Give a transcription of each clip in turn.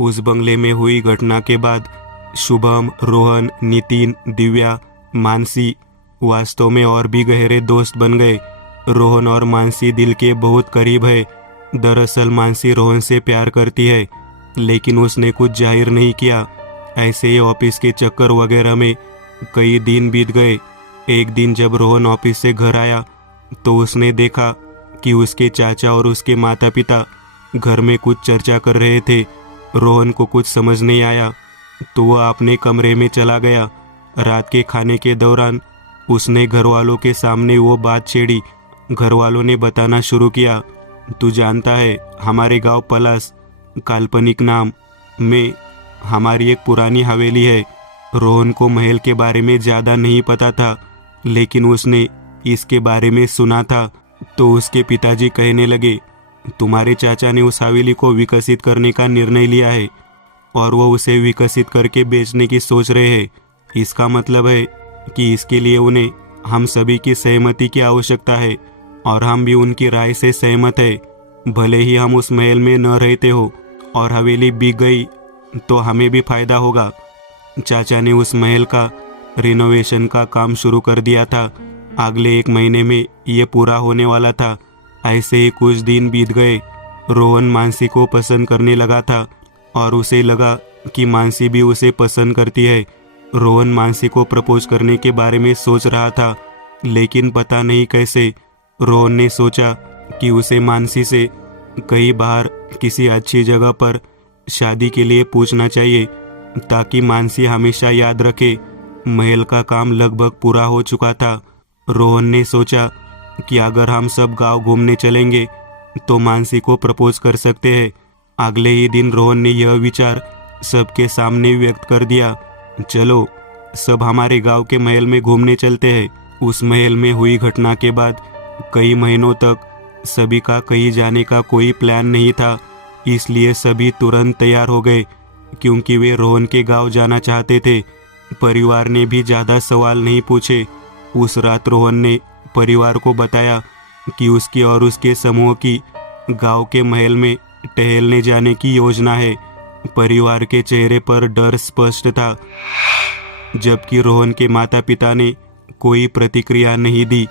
उस बंगले में हुई घटना के बाद शुभम, रोहन, नितिन, दिव्या, मानसी वास्तव में और भी गहरे दोस्त बन गए। रोहन और मानसी दिल के बहुत करीब है। दरअसल मानसी रोहन से प्यार करती है, लेकिन उसने कुछ जाहिर नहीं किया। ऐसे ही ऑफिस के चक्कर वगैरह में कई दिन बीत गए। एक दिन जब रोहन ऑफिस से घर आया तो उसने देखा कि उसके चाचा और उसके माता पिता घर में कुछ चर्चा कर रहे थे। रोहन को कुछ समझ नहीं आया तो वह अपने कमरे में चला गया। रात के खाने के दौरान उसने घर वालों के सामने वो बात छेड़ी। घर वालों ने बताना शुरू किया, तू जानता है हमारे गांव पलास काल्पनिक नाम में हमारी एक पुरानी हवेली है। रोहन को महल के बारे में ज़्यादा नहीं पता था, लेकिन उसने इसके बारे में सुना था। तो उसके पिताजी कहने लगे, तुम्हारे चाचा ने उस हवेली को विकसित करने का निर्णय लिया है और वो उसे विकसित करके बेचने की सोच रहे हैं। इसका मतलब है कि इसके लिए उन्हें हम सभी की सहमति की आवश्यकता है और हम भी उनकी राय से सहमत है। भले ही हम उस महल में न रहते हो और हवेली बिक गई तो हमें भी फायदा होगा। चाचा ने उस महल का रिनोवेशन का काम शुरू कर दिया था। अगले 1 महीने में ये पूरा होने वाला था। ऐसे ही कुछ दिन बीत गए। रोहन मानसी को पसंद करने लगा था और उसे लगा कि मानसी भी उसे पसंद करती है। रोहन मानसी को प्रपोज करने के बारे में सोच रहा था, लेकिन पता नहीं कैसे रोहन ने सोचा कि उसे मानसी से कहीं बाहर किसी अच्छी जगह पर शादी के लिए पूछना चाहिए, ताकि मानसी हमेशा याद रखे। महल का काम लगभग पूरा हो चुका था। रोहन ने सोचा कि अगर हम सब गांव घूमने चलेंगे तो मानसी को प्रपोज कर सकते हैं। अगले ही दिन रोहन ने यह विचार सबके सामने व्यक्त कर दिया, चलो सब हमारे गांव के महल में घूमने चलते हैं। उस महल में हुई घटना के बाद कई महीनों तक सभी का कहीं जाने का कोई प्लान नहीं था, इसलिए सभी तुरंत तैयार हो गए क्योंकि वे रोहन के गांव जाना चाहते थे। परिवार ने भी ज़्यादा सवाल नहीं पूछे। उस रात रोहन ने परिवार को बताया कि उसकी और उसके समूह की गांव के महल में टहलने जाने की योजना है। परिवार के चेहरे पर डर स्पष्ट था, जबकि रोहन के माता पिता ने कोई प्रतिक्रिया नहीं दी।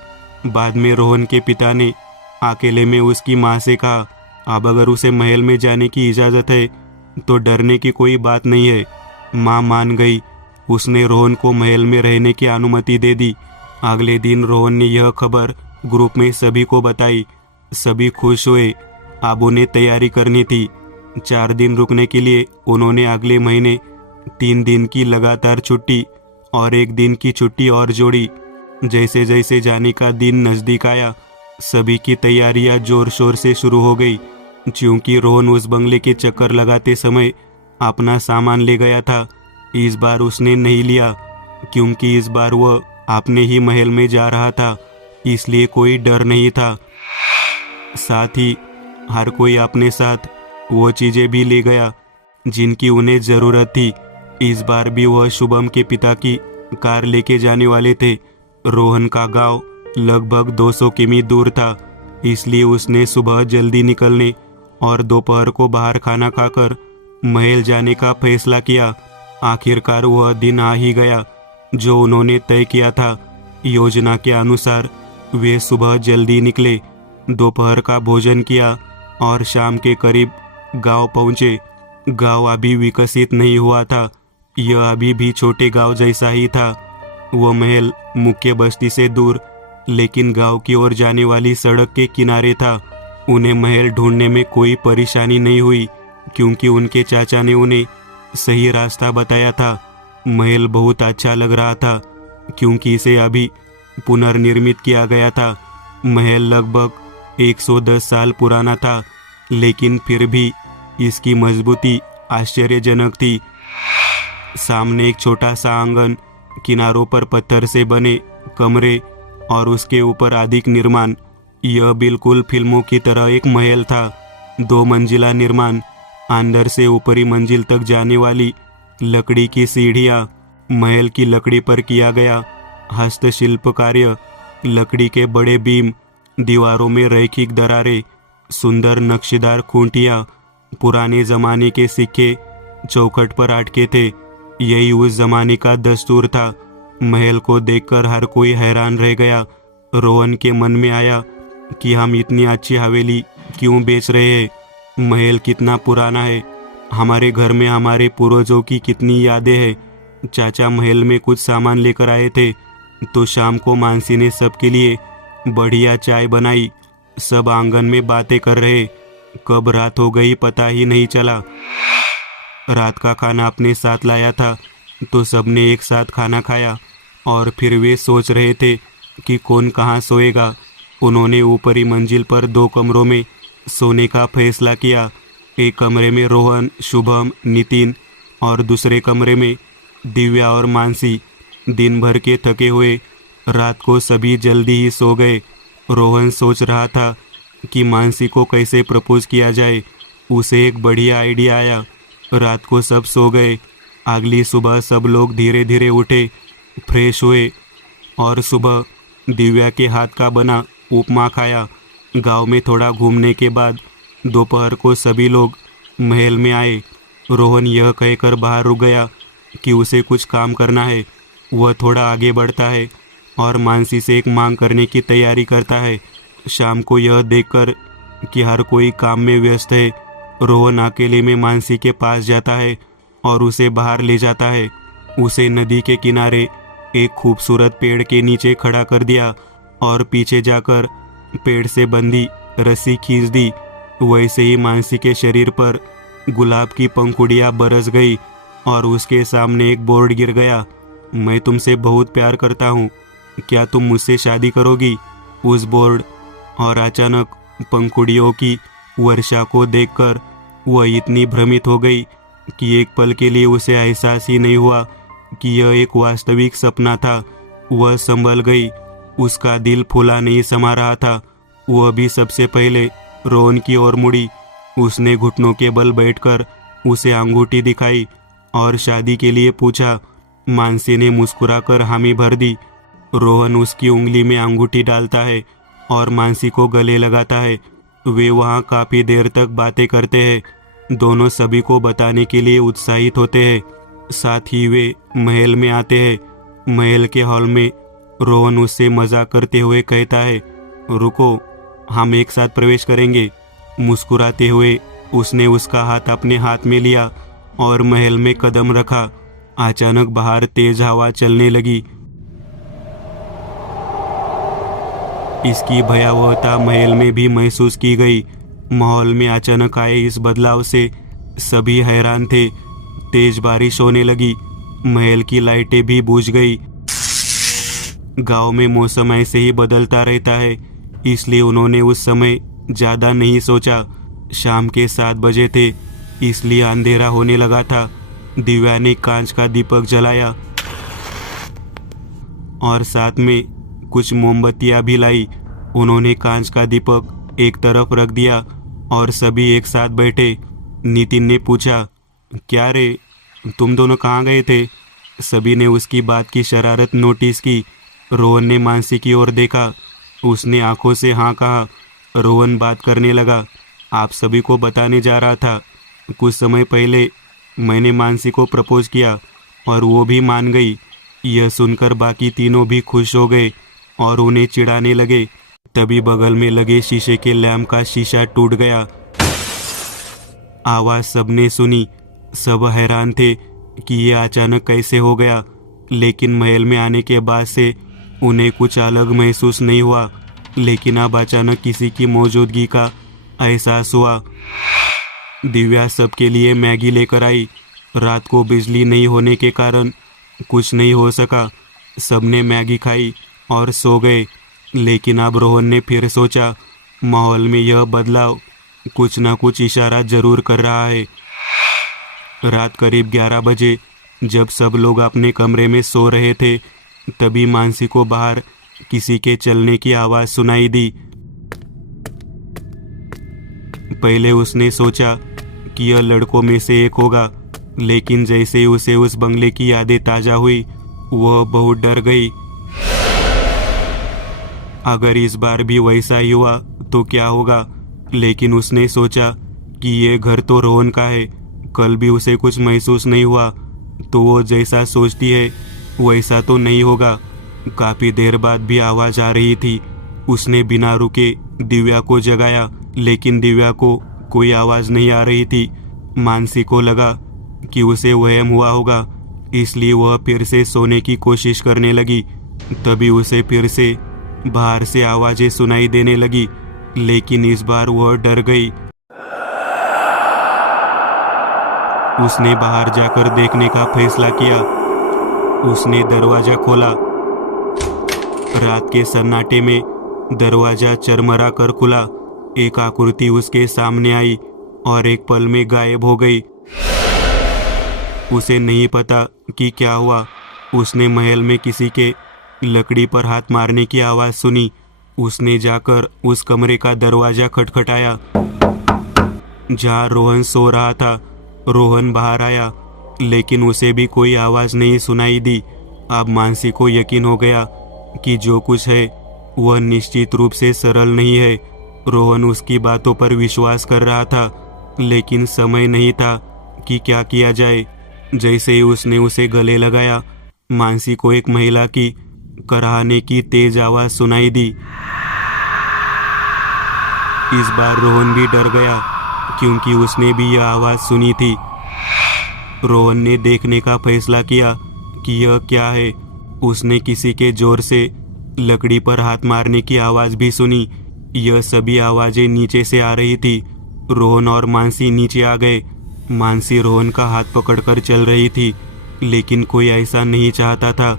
बाद में रोहन के पिता ने अकेले में उसकी माँ से कहा, अब अगर उसे महल में जाने की इजाज़त है तो डरने की कोई बात नहीं है। माँ मान गई। उसने रोहन को महल में रहने की अनुमति दे दी। अगले दिन रोहन ने यह खबर ग्रुप में सभी को बताई। सभी खुश हुए। अब उन्हें तैयारी करनी थी। 4 दिन रुकने के लिए उन्होंने अगले महीने 3 दिन की लगातार छुट्टी और 1 दिन की छुट्टी और जोड़ी। जैसे जैसे जाने का दिन नज़दीक आया, सभी की तैयारियां जोर शोर से शुरू हो गई। क्योंकि रोहन उस बंगले के चक्कर लगाते समय अपना सामान ले गया था, इस बार उसने नहीं लिया, क्योंकि इस बार वह अपने ही महल में जा रहा था, इसलिए कोई डर नहीं था। साथ ही हर कोई अपने साथ वो चीज़ें भी ले गया जिनकी उन्हें ज़रूरत थी। इस बार भी वह शुभम के पिता की कार लेके जाने वाले थे। रोहन का गांव लगभग 200 किमी दूर था, इसलिए उसने सुबह जल्दी निकलने और दोपहर को बाहर खाना खाकर महल जाने का फैसला किया। आखिरकार वह दिन आ ही गया जो उन्होंने तय किया था। योजना के अनुसार वे सुबह जल्दी निकले, दोपहर का भोजन किया और शाम के करीब गांव पहुंचे। गांव अभी विकसित नहीं हुआ था, यह अभी भी छोटे गांव जैसा ही था। वह महल मुख्य बस्ती से दूर, लेकिन गांव की ओर जाने वाली सड़क के किनारे था। उन्हें महल ढूंढने में कोई परेशानी नहीं हुई, क्योंकि उनके चाचा ने उन्हें सही रास्ता बताया था। महल बहुत अच्छा लग रहा था, क्योंकि इसे अभी पुनर्निर्मित किया गया था। महल लगभग 110 साल पुराना था, लेकिन फिर भी इसकी मजबूती आश्चर्यजनक थी। सामने एक छोटा सा आंगन, किनारों पर पत्थर से बने कमरे और उसके ऊपर अधिक निर्माण। यह बिल्कुल फिल्मों की तरह एक महल था। 2 मंजिला निर्माण, अंदर से ऊपरी मंजिल तक जाने वाली लकड़ी की सीढ़ियाँ, महल की लकड़ी पर किया गया हस्तशिल्प कार्य, लकड़ी के बड़े बीम, दीवारों में रैखिक दरारें, सुंदर नक्शेदार खूंटियाँ, पुराने ज़माने के सिक्के चौखट पर अटके थे। यही उस जमाने का दस्तूर था। महल को देखकर हर कोई हैरान रह गया। रोहन के मन में आया कि हम इतनी अच्छी हवेली क्यों बेच रहे हैं। महल कितना पुराना है। हमारे घर में हमारे पूर्वजों की कितनी यादें हैं। चाचा महल में कुछ सामान लेकर आए थे तो शाम को मानसी ने सबके लिए बढ़िया चाय बनाई। सब आंगन में बातें कर रहे। कब रात हो गई पता ही नहीं चला। रात का खाना अपने साथ लाया था तो सबने एक साथ खाना खाया और फिर वे सोच रहे थे कि कौन कहाँ सोएगा। उन्होंने ऊपरी मंजिल पर 2 कमरों में सोने का फैसला किया। एक कमरे में रोहन, शुभम, नितिन और दूसरे कमरे में दिव्या और मानसी। दिन भर के थके हुए रात को सभी जल्दी ही सो गए। रोहन सोच रहा था कि मानसी को कैसे प्रपोज किया जाए। उसे एक बढ़िया आइडिया आया। रात को सब सो गए। अगली सुबह सब लोग धीरे धीरे उठे, फ्रेश हुए और सुबह दिव्या के हाथ का बना उपमा खाया। गांव में थोड़ा घूमने के बाद दोपहर को सभी लोग महल में आए। रोहन यह कहकर बाहर रुक गया कि उसे कुछ काम करना है। वह थोड़ा आगे बढ़ता है और मानसी से एक मांग करने की तैयारी करता है। शाम को यह देखकर कि हर कोई काम में व्यस्त है, रोहन अकेले में मानसी के पास जाता है और उसे बाहर ले जाता है। उसे नदी के किनारे एक खूबसूरत पेड़ के नीचे खड़ा कर दिया और पीछे जाकर पेड़ से बंधी रस्सी खींच दी। वैसे ही मानसी के शरीर पर गुलाब की पंखुड़ियाँ बरस गई और उसके सामने एक बोर्ड गिर गया। मैं तुमसे बहुत प्यार करता हूँ, क्या तुम मुझसे शादी करोगी? उस बोर्ड और अचानक पंखुड़ियों की वर्षा को देखकर वह इतनी भ्रमित हो गई कि एक पल के लिए उसे एहसास ही नहीं हुआ कि यह एक वास्तविक सपना था। वह संभल गई। उसका दिल फूला नहीं समा रहा था। वह भी सबसे पहले रोहन की ओर मुड़ी। उसने घुटनों के बल बैठकर उसे अंगूठी दिखाई और शादी के लिए पूछा। मानसी ने मुस्कुराकर हामी भर दी। रोहन उसकी उंगली में अंगूठी डालता है और मानसी को गले लगाता है। वे वहाँ काफ़ी देर तक बातें करते हैं। दोनों सभी को बताने के लिए उत्साहित होते हैं। साथ ही वे महल में आते हैं। महल के हॉल में रोहन उससे मजाक करते हुए कहता है, रुको, हम एक साथ प्रवेश करेंगे। मुस्कुराते हुए उसने उसका हाथ अपने हाथ में लिया और महल में कदम रखा। अचानक बाहर तेज हवा चलने लगी। इसकी भयावहता महल में भी महसूस की गई। माहौल में अचानक आए इस बदलाव से सभी हैरान थे। तेज बारिश होने लगी। महल की लाइटें भी बुझ गई। गांव में मौसम ऐसे ही बदलता रहता है, इसलिए उन्होंने उस समय ज़्यादा नहीं सोचा। शाम के 7 बजे थे, इसलिए अंधेरा होने लगा था। दिव्या ने कांच का दीपक जलाया और साथ में कुछ मोमबत्तियां भी लाई। उन्होंने कांच का दीपक एक तरफ रख दिया और सभी एक साथ बैठे। नितिन ने पूछा, क्या रे, तुम दोनों कहाँ गए थे? सभी ने उसकी बात की शरारत नोटिस की। रोहन ने मानसी की ओर देखा। उसने आंखों से हाँ कहा। रोहन बात करने लगा, आप सभी को बताने जा रहा था, कुछ समय पहले मैंने मानसी को प्रपोज किया और वो भी मान गई। यह सुनकर बाकी तीनों भी खुश हो गए और उन्हें चिढ़ाने लगे। तभी बगल में लगे शीशे के लैम्प का शीशा टूट गया। आवाज़ सबने सुनी। सब हैरान थे कि यह अचानक कैसे हो गया, लेकिन महल में आने के बाद से उन्हें कुछ अलग महसूस नहीं हुआ। लेकिन अब अचानक किसी की मौजूदगी का एहसास हुआ। दिव्या सबके लिए मैगी लेकर आई। रात को बिजली नहीं होने के कारण कुछ नहीं हो सका। सबने मैगी खाई और सो गए। लेकिन अब रोहन ने फिर सोचा, माहौल में यह बदलाव कुछ ना कुछ इशारा जरूर कर रहा है। रात करीब 11 बजे जब सब लोग अपने कमरे में सो रहे थे, तभी मानसी को बाहर किसी के चलने की आवाज़ सुनाई दी। पहले उसने सोचा कि यह लड़कों में से एक होगा, लेकिन जैसे ही उसे उस बंगले की यादें ताज़ा हुई, वह बहुत डर गई। अगर इस बार भी वैसा ही हुआ तो क्या होगा? लेकिन उसने सोचा कि यह घर तो रोहन का है, कल भी उसे कुछ महसूस नहीं हुआ, तो वो जैसा सोचती है वैसा तो नहीं होगा। काफी देर बाद भी आवाज आ रही थी। उसने बिना रुके दिव्या को जगाया, लेकिन दिव्या को कोई आवाज नहीं आ रही थी। मानसी को लगा कि उसे वहम हुआ होगा, इसलिए वह फिर से सोने की कोशिश करने लगी। तभी उसे फिर से बाहर से आवाजें सुनाई देने लगी, लेकिन इस बार वह डर गई। उसने बाहर जाकर देखने का फैसला किया। उसने दरवाजा खोला। रात के सन्नाटे में दरवाजा चरमरा कर खुला। एक आकृति उसके सामने आई और एक पल में गायब हो गई। उसे नहीं पता कि क्या हुआ। उसने महल में किसी के लकड़ी पर हाथ मारने की आवाज सुनी। उसने जाकर उस कमरे का दरवाजा खटखटाया जहां रोहन सो रहा था। रोहन बाहर आया, लेकिन उसे भी कोई आवाज नहीं सुनाई दी। अब मानसी को यकीन हो गया कि जो कुछ है वह निश्चित रूप से सरल नहीं है। रोहन उसकी बातों पर विश्वास कर रहा था, लेकिन समय नहीं था कि क्या किया जाए। जैसे ही उसने उसे गले लगाया, मानसी को एक महिला की कराहने की तेज आवाज सुनाई दी। इस बार रोहन भी डर गया, क्योंकि उसने भी यह आवाज सुनी थी। रोहन ने देखने का फैसला किया कि यह क्या है। उसने किसी के जोर से लकड़ी पर हाथ मारने की आवाज भी सुनी। यह सभी आवाजें नीचे से आ रही थी। रोहन और मानसी नीचे आ गए। मानसी रोहन का हाथ पकड़कर चल रही थी, लेकिन कोई ऐसा नहीं चाहता था।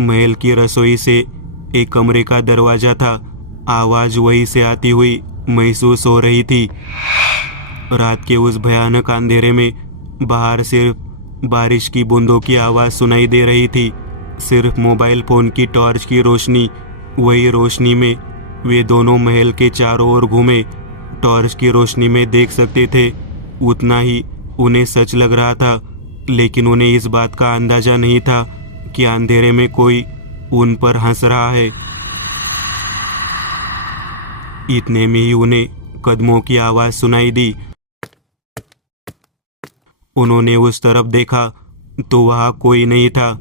महल की रसोई से एक कमरे का दरवाजा था। आवाज वहीं से आती हुई महसूस हो रही थी। रात के उस भयानक अंधेरे में बाहर सिर्फ बारिश की बूंदों की आवाज सुनाई दे रही थी। सिर्फ मोबाइल फोन की टॉर्च की रोशनी। वही रोशनी में वे दोनों महल के चारों ओर घूमे। टॉर्च की रोशनी में देख सकते थे उतना ही उन्हें सच लग रहा था, लेकिन उन्हें इस बात का अंदाजा नहीं था कि अंधेरे में कोई उन पर हंस रहा है। इतने में ही उन्हें कदमों की आवाज सुनाई दी। उन्होंने उस तरफ देखा तो वहां कोई नहीं था।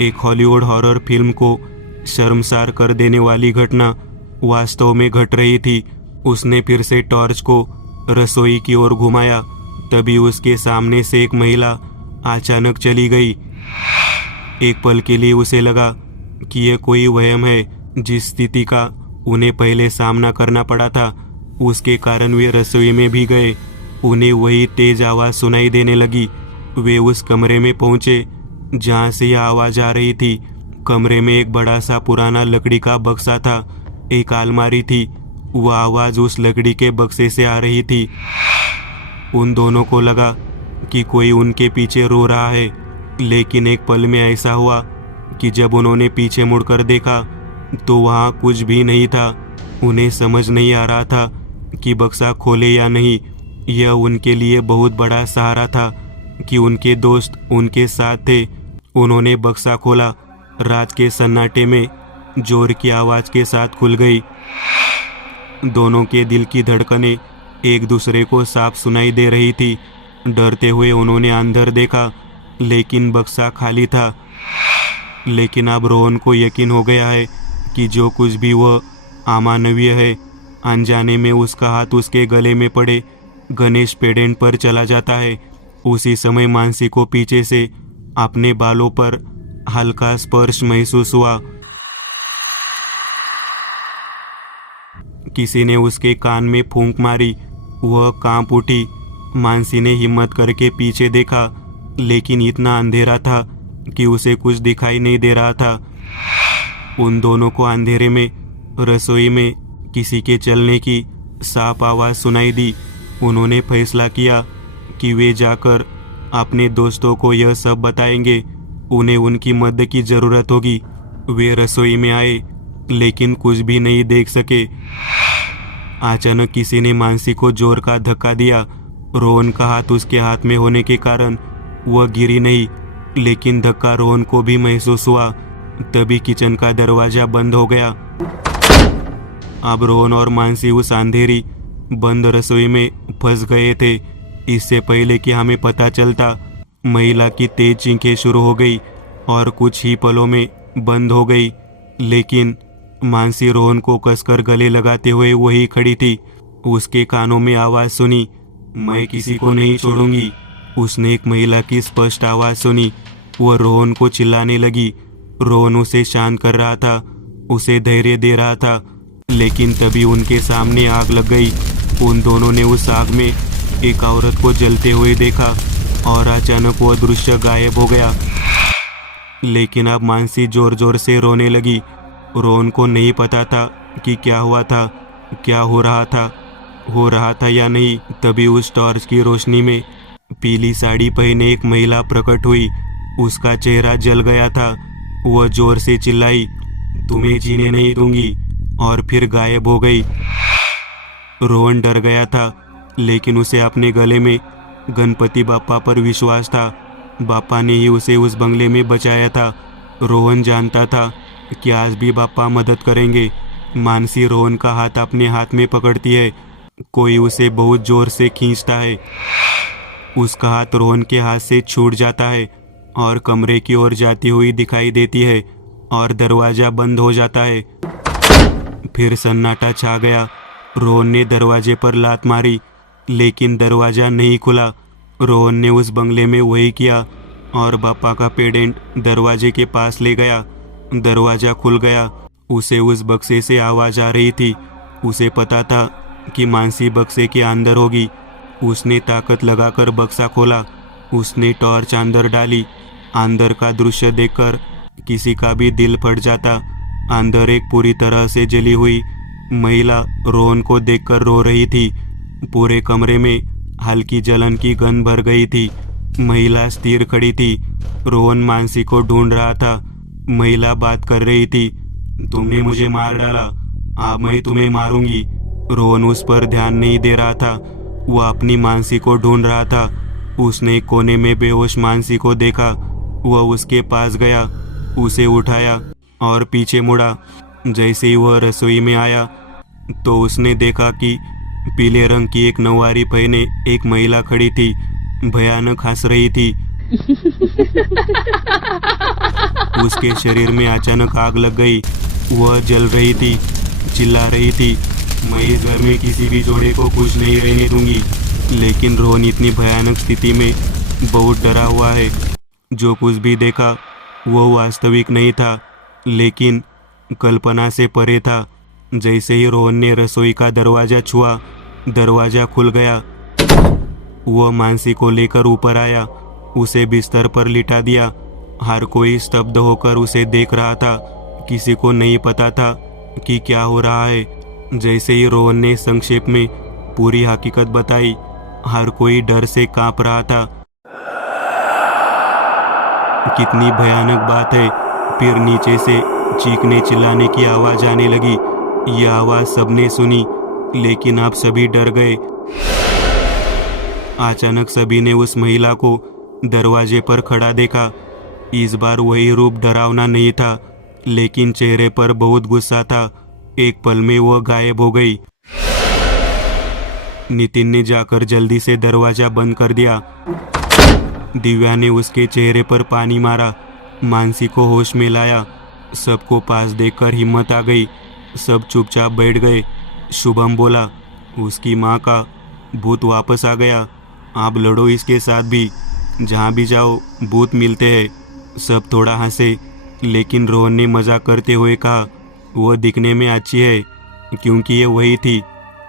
एक हॉलीवुड हॉरर फिल्म को शर्मसार कर देने वाली घटना वास्तव में घट रही थी। उसने फिर से टॉर्च को रसोई की ओर घुमाया। तभी उसके सामने से एक महिला अचानक चली गई। एक पल के लिए उसे लगा कि यह कोई वहम है। जिस स्थिति का उन्हें पहले सामना करना पड़ा था, उसके कारण वे रसोई में भी गए। उन्हें वही तेज आवाज सुनाई देने लगी। वे उस कमरे में पहुंचे जहां से यह आवाज आ रही थी। कमरे में एक बड़ा सा पुराना लकड़ी का बक्सा था। एक अलमारी थी। वह आवाज उस लकड़ी के बक्से से आ रही थी। उन दोनों को लगा कि कोई उनके पीछे रो रहा है, लेकिन एक पल में ऐसा हुआ कि जब उन्होंने पीछे मुड़कर देखा तो वहां कुछ भी नहीं था। उन्हें समझ नहीं आ रहा था कि बक्सा खोले या नहीं। यह उनके लिए बहुत बड़ा सहारा था कि उनके दोस्त उनके साथ थे। उन्होंने बक्सा खोला। रात के सन्नाटे में जोर की आवाज के साथ खुल गई। दोनों के दिल की धड़कनें एक दूसरे को साफ सुनाई दे रही थी। डरते हुए उन्होंने अंदर देखा, लेकिन बक्सा खाली था। लेकिन अब रोहन को यकीन हो गया है कि जो कुछ भी वह अमानवीय है। अनजाने में उसका हाथ उसके गले में पड़े गणेश पेडेंट पर चला जाता है। उसी समय मानसी को पीछे से अपने बालों पर हल्का स्पर्श महसूस हुआ। किसी ने उसके कान में फूंक मारी। वह कांप उठी। मानसी ने हिम्मत करके पीछे देखा, लेकिन इतना अंधेरा था कि उसे कुछ दिखाई नहीं दे रहा था। उन दोनों को अंधेरे में रसोई में किसी के चलने की साफ आवाज सुनाई दी। उन्होंने फैसला किया कि वे जाकर अपने दोस्तों को यह सब बताएंगे। उन्हें उनकी मदद की जरूरत होगी। वे रसोई में आए, लेकिन कुछ भी नहीं देख सके। अचानक किसी ने मानसी को जोर का धक्का दिया। रोहन का हाथ उसके हाथ में होने के कारण वह गिरी नहीं, लेकिन धक्का रोहन को भी महसूस हुआ। तभी किचन का दरवाजा बंद हो गया। अब रोहन और मानसी उस अंधेरी बंद रसोई में फंस गए थे। इससे पहले कि हमें पता चलता, महिला की तेज चीखें शुरू हो गई और कुछ ही पलों में बंद हो गई। लेकिन मानसी रोहन को कसकर गले लगाते हुए वही खड़ी थी। उसके कानों में आवाज सुनी, मैं किसी को नहीं छोड़ूंगी। उसने एक महिला की स्पष्ट आवाज सुनी। वह रोहन को चिल्लाने लगी। रोहन उसे शांत कर रहा था, उसे धैर्य दे रहा था। लेकिन तभी उनके सामने आग लग गई। उन दोनों ने उस आग में एक औरत को जलते हुए देखा और अचानक वह दृश्य गायब हो गया। लेकिन अब मानसी जोर जोर से रोने लगी। रोहन को नहीं पता था कि क्या हुआ था, क्या हो रहा था या नहीं। तभी उस टॉर्च की रोशनी में पीली साड़ी पहने एक महिला प्रकट हुई। उसका चेहरा जल गया था। वह जोर से चिल्लाई, तुम्हें जीने नहीं दूंगी, और फिर गायब हो गई। रोहन डर गया था, लेकिन उसे अपने गले में गणपति बापा पर विश्वास था। बापा ने ही उसे उस बंगले में बचाया था। रोहन जानता था कि आज भी बापा मदद करेंगे। मानसी रोहन का हाथ अपने हाथ में पकड़ती है। कोई उसे बहुत जोर से खींचता है। उसका हाथ रोहन के हाथ से छूट जाता है और कमरे की ओर जाती हुई दिखाई देती है और दरवाजा बंद हो जाता है। फिर सन्नाटा छा गया। रोहन ने दरवाजे पर लात मारी, लेकिन दरवाजा नहीं खुला। रोहन ने उस बंगले में वही किया और बापा का पेडेंट दरवाजे के पास ले गया। दरवाजा खुल गया। उसे उस बक्से से आवाज आ रही थी। उसे पता था कि मानसी बक्से के अंदर होगी। उसने ताकत लगाकर बक्सा खोला। उसने टॉर्च अंदर डाली। अंदर का दृश्य देखकर किसी का भी दिल फट जाता। अंदर एक पूरी तरह से जली हुई महिला रोहन को देखकर रो रही थी। पूरे कमरे में हल्की जलन की गंध भर गई थी। महिला स्थिर खड़ी थी। रोहन मानसी को ढूंढ रहा था। महिला बात कर रही थी, तुमने मुझे मार डाला, अब मैं तुम्हें मारूंगी। रोहन उस पर ध्यान नहीं दे रहा था। वह अपनी मानसी को ढूंढ रहा था। उसने कोने में बेहोश मानसी को देखा। वह उसके पास गया, उसे उठाया और पीछे मुड़ा। जैसे ही वह रसोई में आया तो उसने देखा कि पीले रंग की एक नौवारी पहने एक महिला खड़ी थी। भयानक हंस रही थी। उसके शरीर में अचानक आग लग गई। वह जल रही थी, चिल्ला रही थी, मैं इस घर में किसी भी जोड़े को खुश नहीं रहने दूंगी। लेकिन रोहन इतनी भयानक स्थिति में बहुत डरा हुआ है। जो कुछ भी देखा वो वास्तविक नहीं था, लेकिन कल्पना से परे था। जैसे ही रोहन ने रसोई का दरवाजा छुआ, दरवाजा खुल गया। वह मानसी को लेकर ऊपर आया, उसे बिस्तर पर लिटा दिया। हर कोई स्तब्ध होकर उसे देख रहा था। किसी को नहीं पता था कि क्या हो रहा है। जैसे ही रोहन ने संक्षेप में पूरी हकीकत बताई, हर कोई डर से कांप रहा था। कितनी भयानक बात है। फिर नीचे से चीखने चिल्लाने की आवाज आने लगी। यह आवाज सबने सुनी, लेकिन अब सभी डर गए। अचानक सभी ने उस महिला को दरवाजे पर खड़ा देखा। इस बार वही रूप डरावना नहीं था, लेकिन चेहरे पर बहुत गुस्सा था। एक पल में वह गायब हो गई। नितिन ने जाकर जल्दी से दरवाजा बंद कर दिया। दिव्या ने उसके चेहरे पर पानी मारा, मानसी को होश में लाया। सबको पास देखकर हिम्मत आ गई। सब चुपचाप बैठ गए। शुभम बोला, उसकी माँ का भूत वापस आ गया। आप लड़ो इसके साथ भी, जहाँ भी जाओ भूत मिलते हैं। सब थोड़ा हंसे, लेकिन रोहन ने मजाक करते हुए कहा, वो दिखने में अच्छी है, क्योंकि ये वही थी।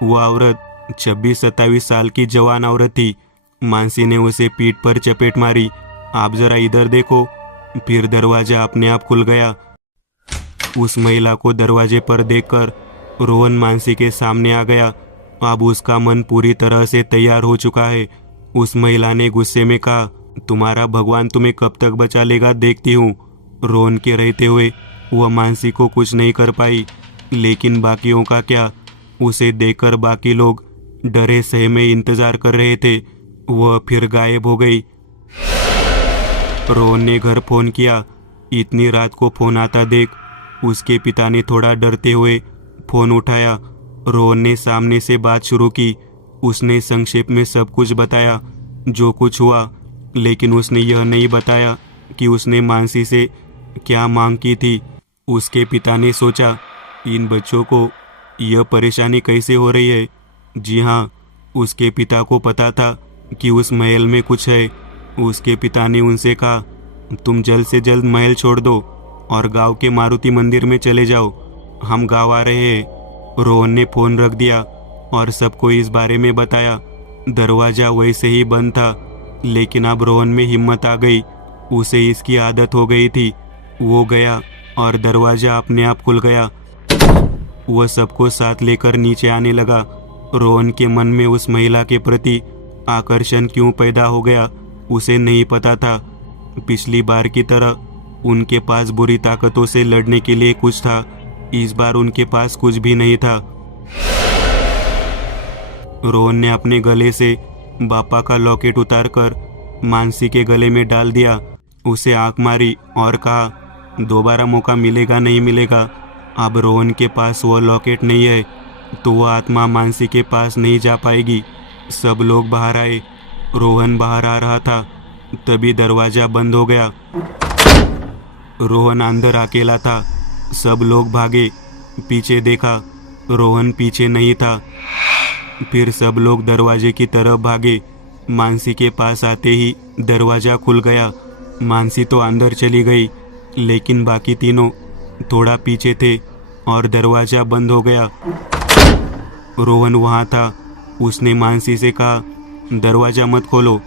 वो औरत 26-27 साल की जवान औरत थी। मानसी ने उसे पीठ पर चपेट मारी। आप जरा इधर देखो। फिर दरवाजा अपने आप खुल गया। उस महिला को दरवाजे पर देखकर रोहन मानसी के सामने आ गया। अब उसका मन पूरी तरह से तैयार हो चुका है। उस महिला ने गुस्से में कहा, तुम्हारा भगवान तुम्हें कब तक बचा लेगा, देखती हूँ। रोहन के रहते हुए वह मानसी को कुछ नहीं कर पाई, लेकिन बाकियों का क्या। उसे देखकर बाकी लोग डरे सहमे इंतजार कर रहे थे। वह फिर गायब हो गई। रोहन ने घर फोन किया। इतनी रात को फोन आता देख उसके पिता ने थोड़ा डरते हुए फोन उठाया। रोहन ने सामने से बात शुरू की। उसने संक्षेप में सब कुछ बताया जो कुछ हुआ, लेकिन उसने यह नहीं बताया कि उसने मानसी से क्या मांग की थी। उसके पिता ने सोचा, इन बच्चों को यह परेशानी कैसे हो रही है। जी हाँ, उसके पिता को पता था कि उस महल में कुछ है। उसके पिता ने उनसे कहा, तुम जल्द से जल्द महल छोड़ दो और गांव के मारुति मंदिर में चले जाओ, हम गांव आ रहे हैं। रोहन ने फोन रख दिया और सबको इस बारे में बताया। दरवाज़ा वैसे ही बंद था, लेकिन अब रोहन में हिम्मत आ गई। उसे इसकी आदत हो गई थी। वो गया और दरवाज़ा अपने आप खुल गया। वह सबको साथ लेकर नीचे आने लगा। रोहन के मन में उस महिला के प्रति आकर्षण क्यों पैदा हो गया उसे नहीं पता था। पिछली बार की तरह उनके पास बुरी ताकतों से लड़ने के लिए कुछ था, इस बार उनके पास कुछ भी नहीं था। रोहन ने अपने गले से बापा का लॉकेट उतारकर मानसी के गले में डाल दिया। उसे आंख मारी और कहा, दोबारा मौका मिलेगा नहीं मिलेगा। अब रोहन के पास वह लॉकेट नहीं है तो वह आत्मा मानसी के पास नहीं जा पाएगी। सब लोग बाहर आए। रोहन बाहर आ रहा था, तभी दरवाज़ा बंद हो गया। रोहन अंदर अकेला था। सब लोग भागे। पीछे देखा, रोहन पीछे नहीं था। फिर सब लोग दरवाजे की तरफ भागे। मानसी के पास आते ही दरवाज़ा खुल गया। मानसी तो अंदर चली गई, लेकिन बाकी तीनों थोड़ा पीछे थे और दरवाज़ा बंद हो गया। रोहन वहाँ था। उसने मानसी से कहा, दरवाज़ा मत खोलो,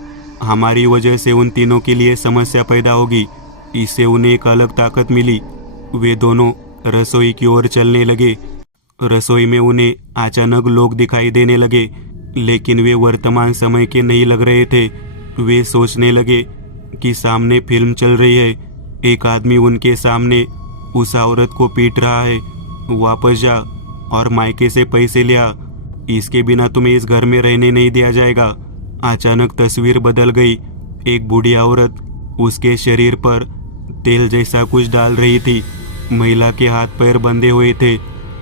हमारी वजह से उन तीनों के लिए समस्या पैदा होगी। इससे उन्हें एक अलग ताकत मिली। वे दोनों रसोई की ओर चलने लगे। रसोई में उन्हें अचानक लोग दिखाई देने लगे, लेकिन वे वर्तमान समय के नहीं लग रहे थे। वे सोचने लगे कि सामने फिल्म चल रही है। एक आदमी उनके सामने उस औरत को पीट रहा है, वापस जा और मायके से पैसे लिया, इसके बिना तुम्हें इस घर में रहने नहीं दिया जाएगा। अचानक तस्वीर बदल गई। एक बूढ़ी औरत उसके शरीर पर तेल जैसा कुछ डाल रही थी। महिला के हाथ पैर बंधे हुए थे।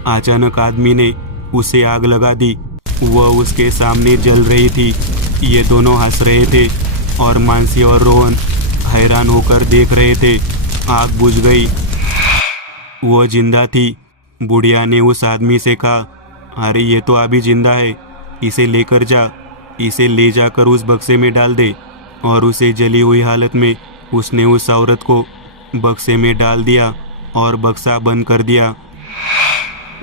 अचानक आदमी ने उसे आग लगा दी। वह उसके सामने जल रही थी। ये दोनों हंस रहे थे और मानसी और रोहन हैरान होकर देख रहे थे। आग बुझ गई। वह जिंदा थी। बुढ़िया ने उस आदमी से कहा, अरे ये तो अभी जिंदा है, इसे लेकर जा, इसे ले जाकर उस बक्से में डाल दे। और उसे जली हुई हालत में उसने उस औरत को बक्से में डाल दिया और बक्सा बंद कर दिया।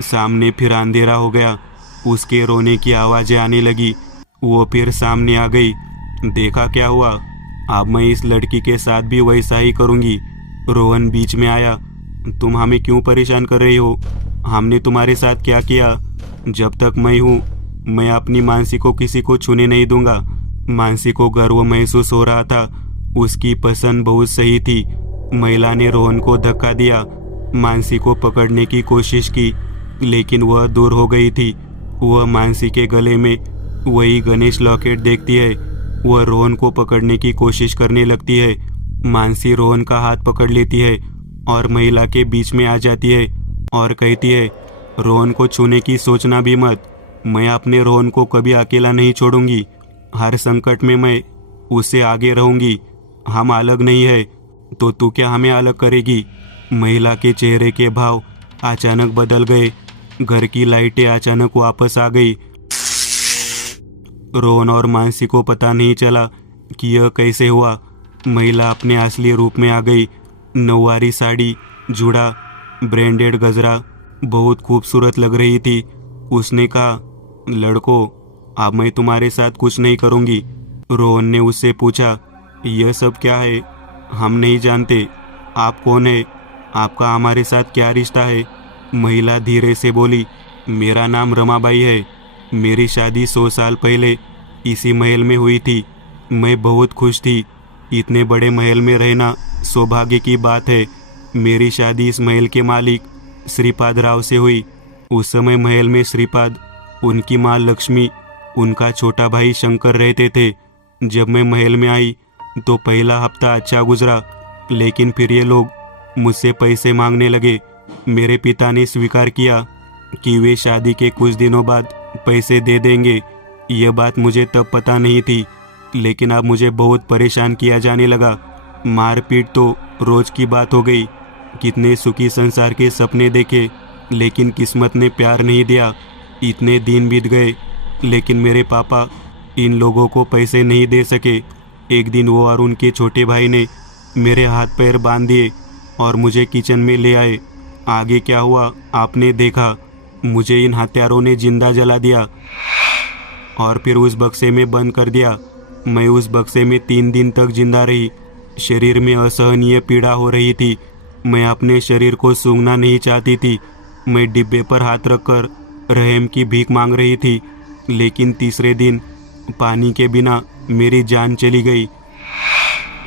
सामने फिर अंधेरा हो गया। उसके रोने की आवाज़ें आने लगी। वो फिर सामने आ गई। देखा क्या हुआ, अब मैं इस लड़की के साथ भी वैसा ही करूँगी। रोहन बीच में आया, तुम हमें क्यों परेशान कर रही हो? हमने तुम्हारे साथ क्या किया? जब तक मैं हूँ, मैं अपनी मानसी को किसी को छूने नहीं दूंगा। मानसी को गर्व महसूस हो रहा था। उसकी पसंद बहुत सही थी। महिला ने रोहन को धक्का दिया। मानसी को पकड़ने की कोशिश की, लेकिन वह दूर हो गई थी। वह मानसी के गले में वही गणेश लॉकेट देखती है। वह रोहन को पकड़ने की कोशिश करने लगती है। मानसी रोहन का हाथ पकड़ लेती है और महिला के बीच में आ जाती है और कहती है, रोहन को छूने की सोचना भी मत। मैं अपने रोहन को कभी अकेला नहीं छोड़ूंगी। हर संकट में मैं उससे आगे रहूंगी। हम अलग नहीं है तो तू क्या हमें अलग करेगी? महिला के चेहरे के भाव अचानक बदल गए। घर की लाइटें अचानक वापस आ गई। रोहन और मानसी को पता नहीं चला कि यह कैसे हुआ। महिला अपने असली रूप में आ गई। नौवारी साड़ी, जूड़ा, ब्रांडेड गजरा, बहुत खूबसूरत लग रही थी। उसने कहा, लड़कों, अब मैं तुम्हारे साथ कुछ नहीं करूँगी। रोहन ने उससे पूछा, यह सब क्या है? हम नहीं जानते। आप कौन है? आपका हमारे साथ क्या रिश्ता है? महिला धीरे से बोली, मेरा नाम रमाबाई है। मेरी शादी 100 साल पहले इसी महल में हुई थी। मैं बहुत खुश थी। इतने बड़े महल में रहना सौभाग्य की बात है। मेरी शादी इस महल के मालिक श्रीपाद राव से हुई। उस समय महल में श्रीपाद, उनकी माँ लक्ष्मी, उनका छोटा भाई शंकर रहते थे। जब मैं महल में आई तो पहला हफ्ता अच्छा गुजरा, लेकिन फिर ये लोग मुझसे पैसे मांगने लगे। मेरे पिता ने स्वीकार किया कि वे शादी के कुछ दिनों बाद पैसे दे देंगे। यह बात मुझे तब पता नहीं थी, लेकिन अब मुझे बहुत परेशान किया जाने लगा। मारपीट तो रोज की बात हो गई। कितने सुखी संसार के सपने देखे, लेकिन किस्मत ने प्यार नहीं दिया। इतने दिन बीत गए, लेकिन मेरे पापा इन लोगों को पैसे नहीं दे सके। एक दिन वो और उनके छोटे भाई ने मेरे हाथ पैर बांध दिए और मुझे किचन में ले आए। आगे क्या हुआ आपने देखा। मुझे इन हत्यारों ने जिंदा जला दिया और फिर उस बक्से में बंद कर दिया। मैं उस बक्से में 3 दिन तक जिंदा रही। शरीर में असहनीय पीड़ा हो रही थी। मैं अपने शरीर को सूंघना नहीं चाहती थी। मैं डिब्बे पर हाथ रखकर रहम की भीख मांग रही थी, लेकिन तीसरे दिन पानी के बिना मेरी जान चली गई।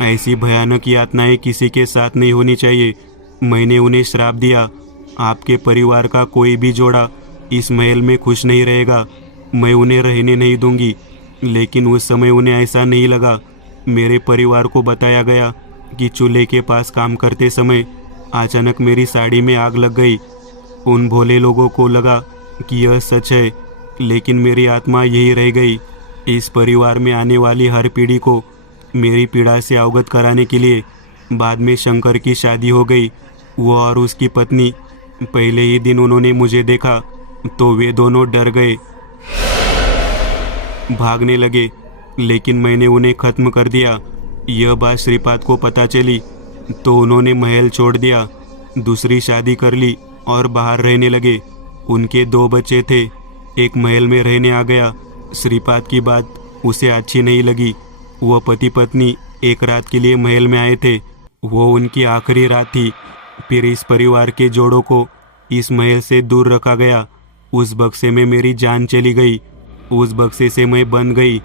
ऐसी भयानक यातनाएं किसी के साथ नहीं होनी चाहिए। मैंने उन्हें श्राप दिया, आपके परिवार का कोई भी जोड़ा इस महल में खुश नहीं रहेगा। मैं उन्हें रहने नहीं दूंगी। लेकिन उस समय उन्हें ऐसा नहीं लगा। मेरे परिवार को बताया गया कि चूल्हे के पास काम करते समय अचानक मेरी साड़ी में आग लग गई। उन भोले लोगों को लगा कि यह सच है, लेकिन मेरी आत्मा यही रह गई। इस परिवार में आने वाली हर पीढ़ी को मेरी पीड़ा से अवगत कराने के लिए बाद में शंकर की शादी हो गई। वो और उसकी पत्नी, पहले ही दिन उन्होंने मुझे देखा तो वे दोनों डर गए, भागने लगे, लेकिन मैंने उन्हें खत्म कर दिया। यह बात श्रीपाद को पता चली तो उन्होंने महल छोड़ दिया, दूसरी शादी कर ली और बाहर रहने लगे। उनके 2 बच्चे थे। एक महल में रहने आ गया। श्रीपाद की बात उसे अच्छी नहीं लगी। वह पति पत्नी एक रात के लिए महल में आए थे। वो उनकी आखिरी रात थी। फिर इस परिवार के जोड़ों को इस महल से दूर रखा गया। उस बक्से में मेरी जान चली गई। उस बक्से से मैं बन गई।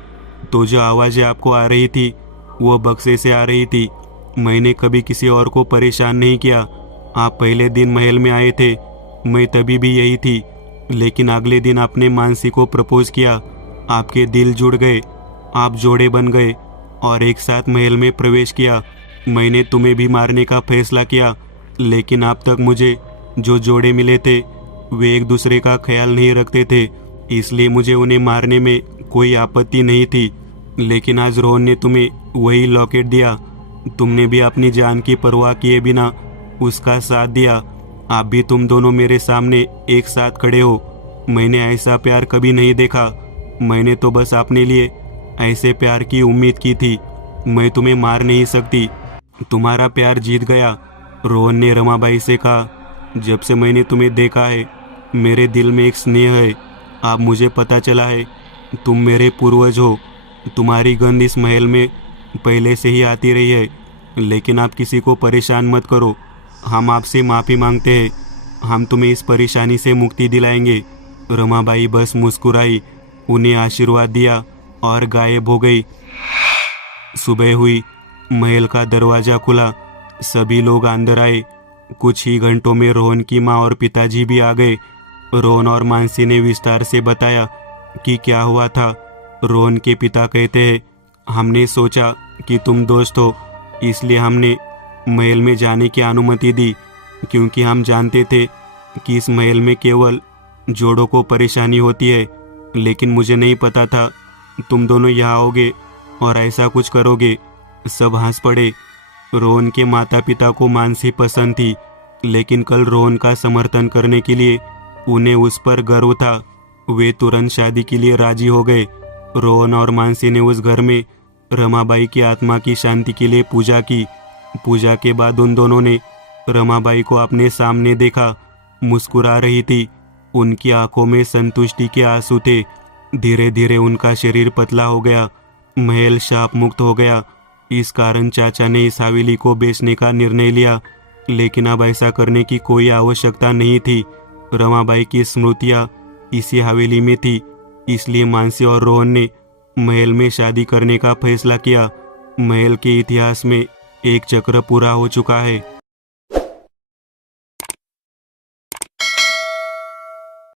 तो जो आवाज़ें आपको आ रही थी वो बक्से से आ रही थी। मैंने कभी किसी और को परेशान नहीं किया। आप पहले दिन महल में आए थे, मैं तभी भी यही थी, लेकिन अगले दिन आपने मानसी को प्रपोज किया। आपके दिल जुड़ गए, आप जोड़े बन गए और एक साथ महल में प्रवेश किया। मैंने तुम्हें भी मारने का फैसला किया, लेकिन अब तक मुझे जो जोड़े मिले थे वे एक दूसरे का ख्याल नहीं रखते थे, इसलिए मुझे उन्हें मारने में कोई आपत्ति नहीं थी। लेकिन आज रोहन ने तुम्हें वही लॉकेट दिया। तुमने भी अपनी जान की परवाह किए बिना उसका साथ दिया। आप भी तुम दोनों मेरे सामने एक साथ खड़े हो। मैंने ऐसा प्यार कभी नहीं देखा। मैंने तो बस अपने लिए ऐसे प्यार की उम्मीद की थी। मैं तुम्हें मार नहीं सकती। तुम्हारा प्यार जीत गया। रोहन ने रमाबाई से कहा, जब से मैंने तुम्हें देखा है मेरे दिल में एक स्नेह है। अब मुझे पता चला है तुम मेरे पूर्वज हो। तुम्हारी गंध इस महल में पहले से ही आती रही है, लेकिन आप किसी को परेशान मत करो। हम आपसे माफ़ी मांगते हैं। हम तुम्हें इस परेशानी से मुक्ति दिलाएंगे। रमाबाई बस मुस्कुराई, उन्हें आशीर्वाद दिया और गायब हो गई। सुबह हुई, महल का दरवाज़ा खुला, सभी लोग अंदर आए। कुछ ही घंटों में रोहन की माँ और पिताजी भी आ गए। रोहन और मानसी ने विस्तार से बताया कि क्या हुआ था। रोहन के पिता कहते हैं, हमने सोचा कि तुम दोस्त हो, इसलिए हमने महल में जाने की अनुमति दी, क्योंकि हम जानते थे कि इस महल में केवल जोड़ों को परेशानी होती है। लेकिन मुझे नहीं पता था तुम दोनों यहाँ आओगे और ऐसा कुछ करोगे। सब हंस पड़े। रोहन के माता पिता को मानसी पसंद थी, लेकिन कल रोहन का समर्थन करने के लिए उन्हें उस पर गर्व था। वे तुरंत शादी के लिए राजी हो गए। रोहन और मानसी ने उस घर में रमाबाई की आत्मा की शांति के लिए पूजा की। पूजा के बाद उन दोनों ने रमाबाई को अपने सामने देखा। मुस्कुरा रही थी। उनकी आंखों में संतुष्टि के आंसू थे। धीरे धीरे उनका शरीर पतला हो गया। महल शाप मुक्त हो गया। इस कारण चाचा ने इस हवेली को बेचने का निर्णय लिया, लेकिन अब ऐसा करने की कोई आवश्यकता नहीं थी। रमाबाई की स्मृतियाँ इसी हवेली में थी, इसलिए मानसी और रोहन ने महल में शादी करने का फैसला किया। महल के इतिहास में एक चक्र पूरा हो चुका है।